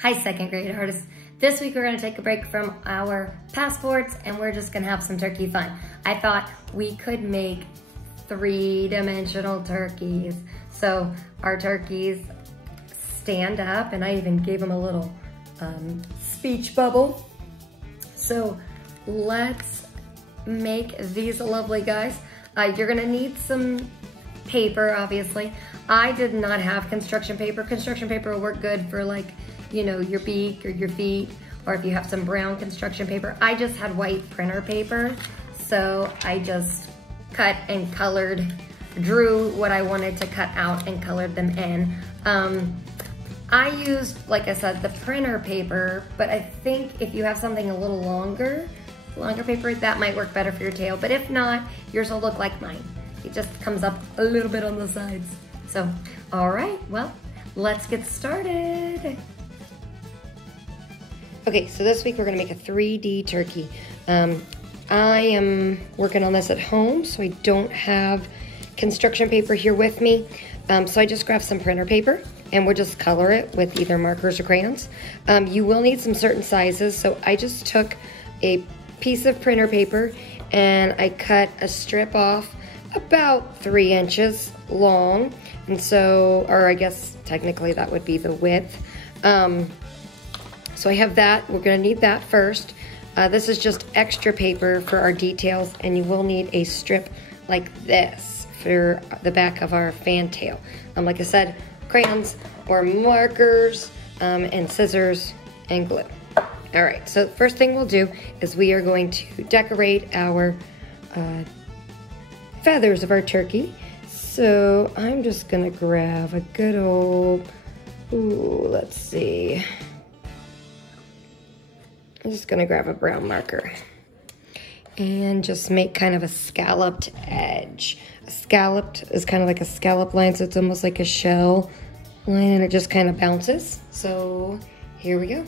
Hi, second grade artists. This week we're gonna take a break from our passports and we're just gonna have some turkey fun. I thought we could make three-dimensional turkeys. So our turkeys stand up, and I even gave them a little speech bubble. So let's make these lovely guys. You're gonna need some paper, obviously. I did not have construction paper. Construction paper will work good for, like, you know, your beak or your feet, or if you have some brown construction paper. I just had white printer paper, so I just cut and colored, drew what I wanted to cut out and colored them in. I used, like I said, the printer paper, but I think if you have something a little longer paper, that might work better for your tail. But if not, yours will look like mine. It just comes up a little bit on the sides. So, all right, well, let's get started. Okay, so this week we're gonna make a 3D turkey. I am working on this at home, so I don't have construction paper here with me. So I just grabbed some printer paper and we'll just color it with either markers or crayons. You will need some certain sizes, so I just took a piece of printer paper and I cut a strip off about 3 inches long. And so, or I guess technically that would be the width. So I have that. We're gonna need that first. This is just extra paper for our details, and you will need a strip like this for the back of our fantail. Like I said, crayons or markers, and scissors and glue. All right, so the first thing we'll do is we are going to decorate our feathers of our turkey. So I'm just gonna grab a good old, let's see. I'm just gonna grab a brown marker and just make kind of a scalloped edge. A scalloped is kind of like a scallop line, so it's almost like a shell line, and it just kind of bounces. So here we go.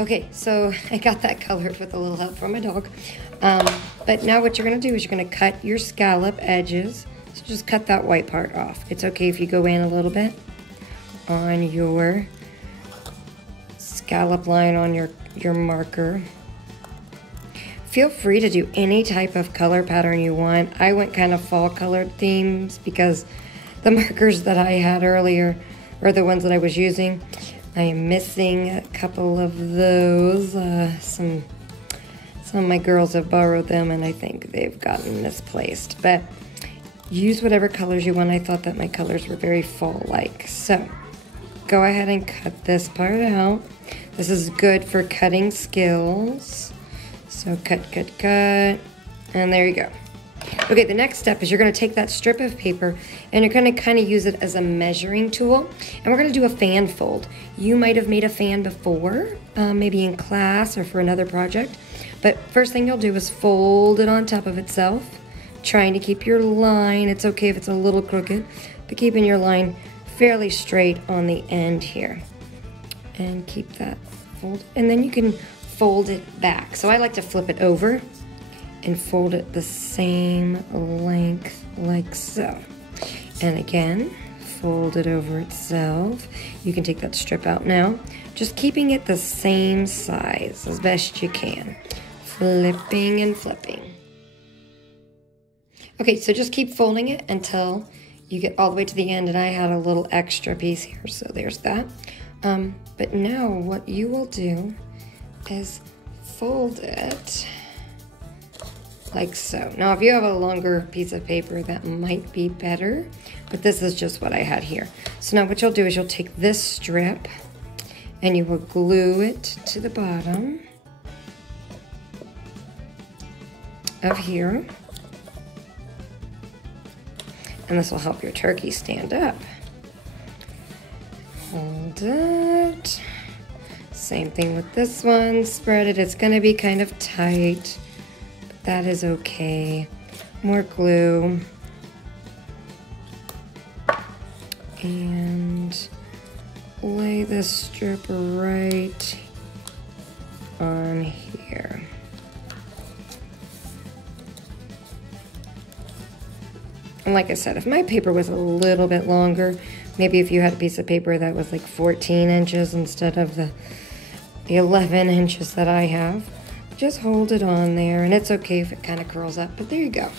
Okay, so I got that colored with a little help from my dog. But now what you're gonna do is you're gonna cut your scallop edges. So just cut that white part off. It's okay if you go in a little bit on your scallop line on your marker. Feel free to do any type of color pattern you want. I went kind of fall colored themes because the markers that I had earlier, or the ones that I was using, I am missing a couple of those. Some of my girls have borrowed them, and I think they've gotten misplaced. But use whatever colors you want. I thought that my colors were very fall-like. So go ahead and cut this part out. This is good for cutting skills. So cut, and there you go. Okay, the next step is you're gonna take that strip of paper and you're gonna kind of use it as a measuring tool, and we're gonna do a fan fold. You might have made a fan before, maybe in class or for another project, but first thing you'll do is fold it on top of itself, trying to keep your line. It's okay if it's a little crooked, but keeping your line fairly straight on the end here. And keep that fold, and then you can fold it back. So I like to flip it over and fold it the same length like so. And again, fold it over itself. You can take that strip out now, just keeping it the same size as best you can. Flipping and flipping. Okay, so just keep folding it until you get all the way to the end, and I had a little extra piece here, so there's that. But now what you will do is fold it like so. Now, if you have a longer piece of paper, that might be better, but this is just what I had here. So now what you'll do is you'll take this strip and you will glue it to the bottom of here. And this will help your turkey stand up. Hold it. Same thing with this one. Spread it. It's gonna be kind of tight. That is okay. More glue. and lay this strip right on here. And like I said, if my paper was a little bit longer, maybe if you had a piece of paper that was like 14 inches instead of the 11 inches that I have, just hold it on there, and it's okay if it kind of curls up, but there you go.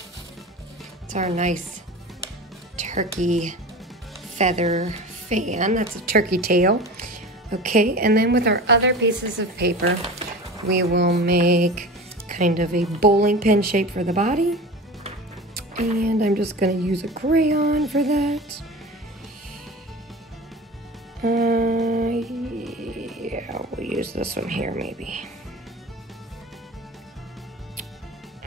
It's our nice turkey feather fan. That's a turkey tail. Okay, and then with our other pieces of paper, we will make kind of a bowling pin shape for the body. And I'm just gonna use a crayon for that. Yeah, we'll use this one here maybe.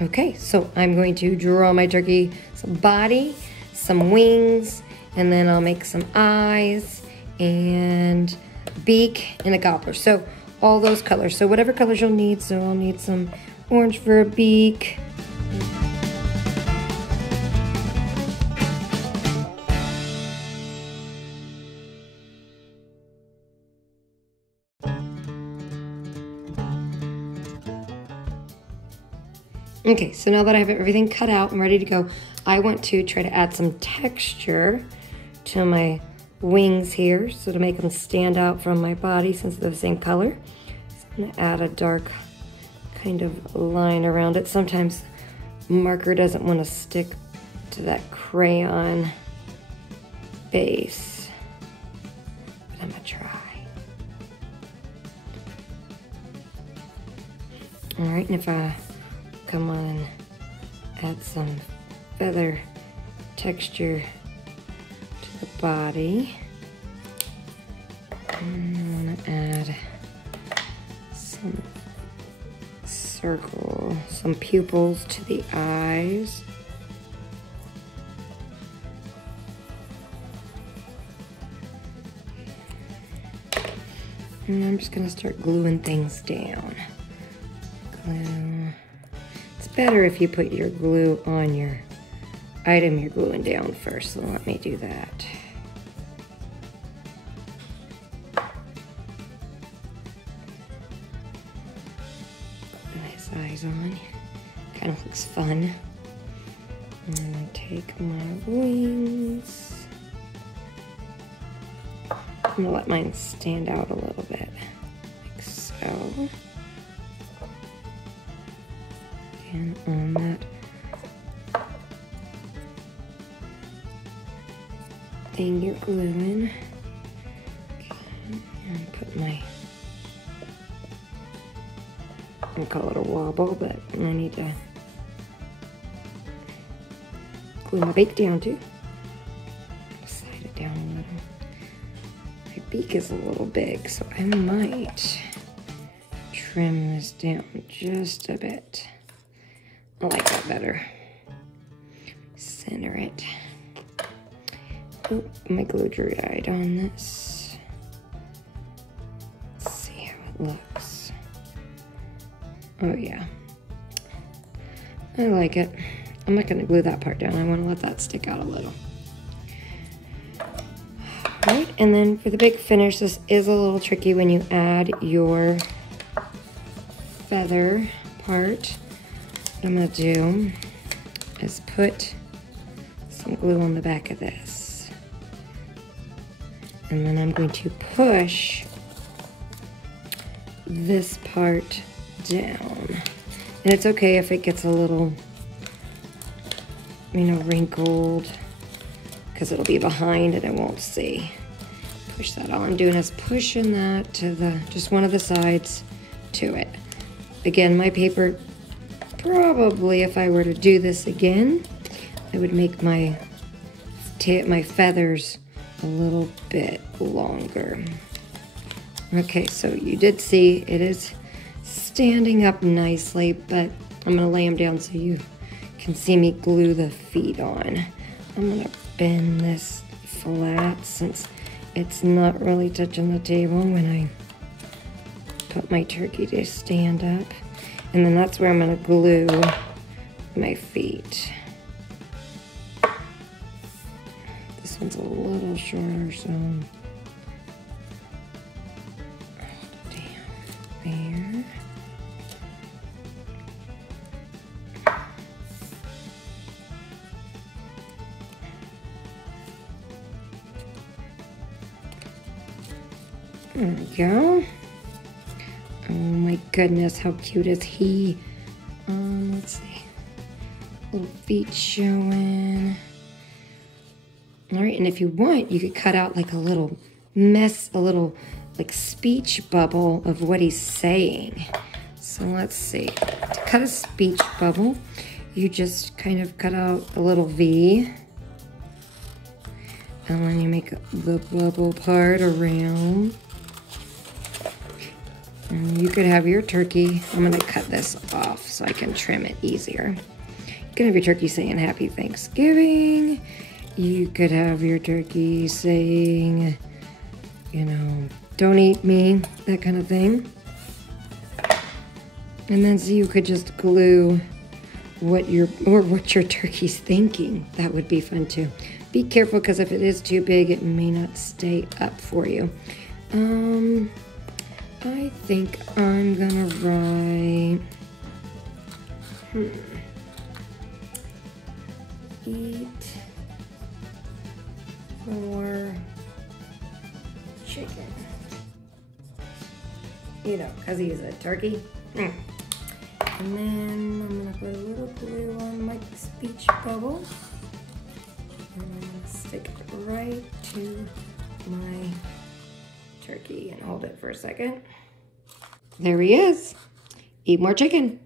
Okay, so I'm going to draw my turkey some body, some wings, and then I'll make some eyes and beak and a gobbler. So all those colors. So whatever colors you'll need. So I'll need some orange for a beak. Okay, so now that I have everything cut out and ready to go, I want to try to add some texture to my wings here, so to make them stand out from my body since they're the same color. So I'm gonna add a dark kind of line around it. Sometimes marker doesn't want to stick to that crayon base, but I'm gonna try. All right, and if I come on and add some feather texture to the body. And I want to add some circle, some pupils to the eyes. And I'm just going to start gluing things down. Glue. It's better if you put your glue on your item you're gluing down first, so let me do that. Nice eyes on. Kind of looks fun. And then I take my wings. I'm gonna let mine stand out a little bit, like so. And on that thing you're gluing, okay, and put my, I'll call it a wobble, but I need to glue my beak down too. Slide it down a little. My beak is a little big, so I might trim this down just a bit. I like that better. Center it. Oh, my glue dried on this. Let's see how it looks. Oh yeah. I like it. I'm not gonna glue that part down. I wanna let that stick out a little. Right, and then for the big finish, this is a little tricky when you add your feather part. What I'm gonna do is put some glue on the back of this. And then I'm going to push this part down. And it's okay if it gets a little, you know, wrinkled, because it'll be behind and I won't see. Push that. All I'm doing is pushing that to the, just one of the sides to it. Again, my paper, probably if I were to do this again, I would make my feathers a little bit longer. Okay, so you did see it is standing up nicely, but I'm gonna lay them down so you can see me glue the feet on. I'm gonna bend this flat since it's not really touching the table when I put my turkey to stand up. And then that's where I'm gonna glue my feet. This This one's a little shorter, so there. There we go. Oh my goodness, how cute is he? Let's see. Little feet showing. All right, and if you want, you could cut out like a little like speech bubble of what he's saying. So let's see. To cut a speech bubble, you just kind of cut out a little V. And then you make the bubble part around. And you could have your turkey. I'm gonna cut this off so I can trim it easier. You could have your turkey saying Happy Thanksgiving. You could have your turkey saying, you know, don't eat me, that kind of thing. And then so you could just glue what your turkey's thinking. That would be fun too. Be careful, because if it is too big, it may not stay up for you. I think I'm gonna write, eat more chicken. You know, because he's a turkey. And then I'm gonna put a little glue on my speech bubble. And I'm gonna stick it right to my turkey and hold it for a second. There he is. Eat more chicken.